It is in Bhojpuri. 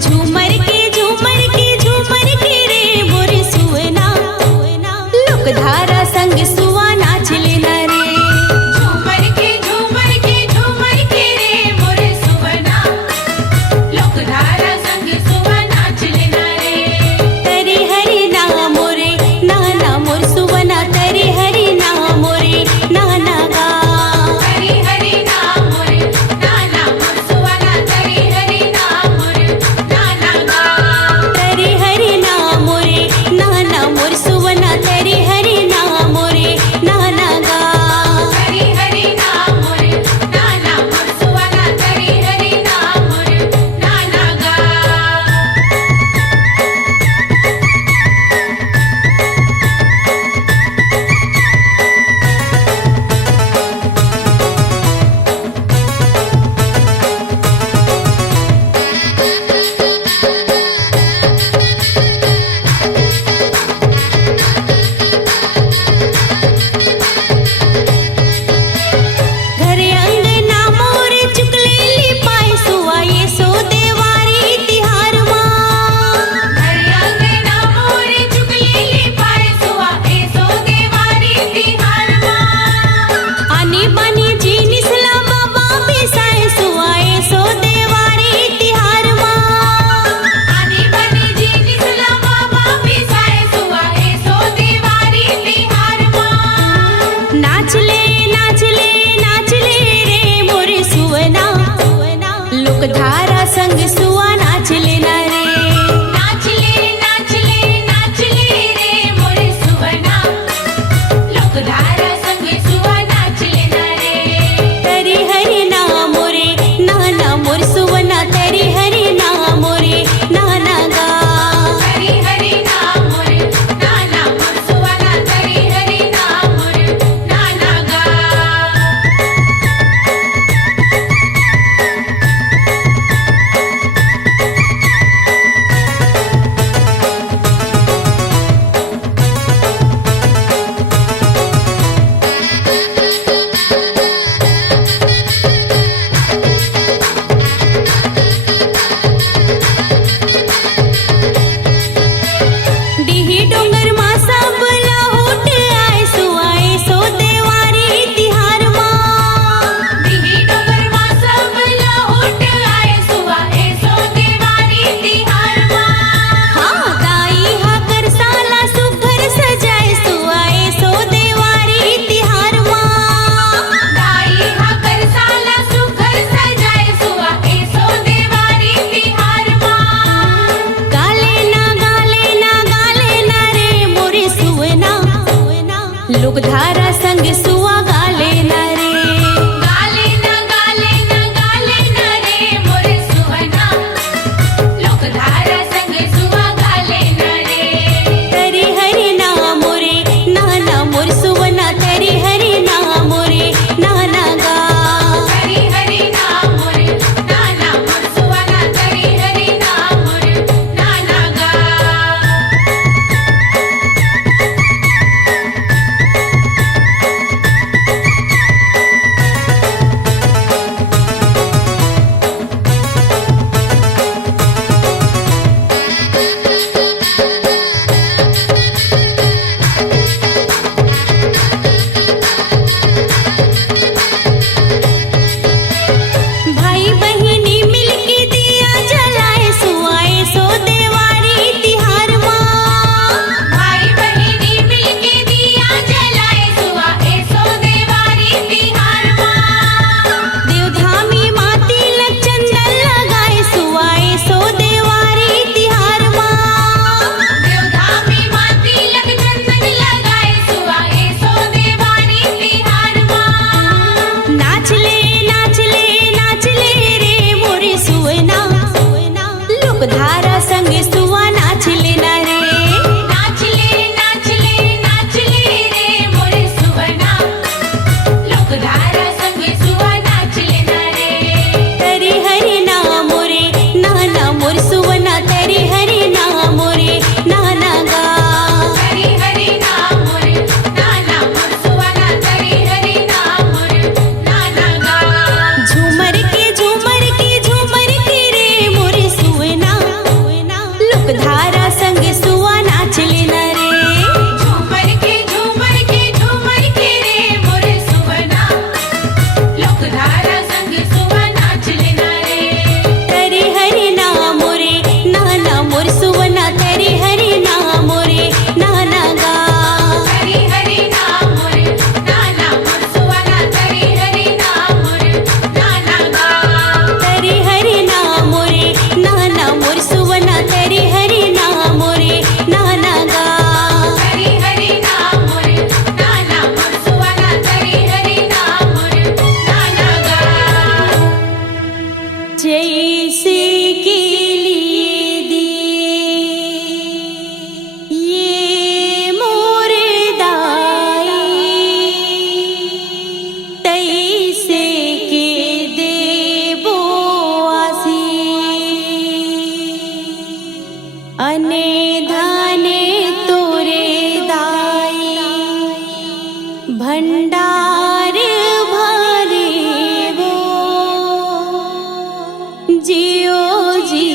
झूमर के रे मोरे सुवना लोकधारा संग सुवा नाच लेना रे। झूमर के रे मोरे सुवना लोकधारा संग सुवा नाच लेना रे। तरी हरि ना मोरे नाना मोर सुवना तरी हरि ना मोरे नाना गा। हरि हरि नाम मोरे नाना मोर सुवना तरी हरि नाम मोरे नाना गा। तरी हरि ना मोरे नाना मोर सुवना तरी हरि ना मोरे नाना गा। हरि हरि नाम मोरे नाना मोर सुवना तरी हरि नाम मोरे नाना गा। घरे अंगना मोरे चुकलेली पाय सुवा ये सो देवारी तिहार माँ। हरि अंगना मोरे चुकलेली पाय सुवा ए सो देवारी तिहार माँ। आनी बानी जी निसला बाबा बिसाए सुवा ये सो देवारी तिहार माँ। आनी बनी जी निसला बाबा बिसाए सुवा ए सो देवारी तिहार माँ। नाच ले रे मोरे सुवना लोकधारा संग सुवा नाच लेना रे। नाच ले रे मोरे सुवना लोकधारा संग सुवा नाच लेना रे। तरी हरि ना मोरे नाना मोर सुवना तरी हरि ना मोरे नाना गा। हरि हरि नाम मोरे नाना मोर सुवना तरी हरि नाम मोरे नाना गा। तरी कैसे के लिए दिए ये मोरे दाई तैसे के देबो आसी अने धाने तोरे दाई भंडार भरे वो जियो जी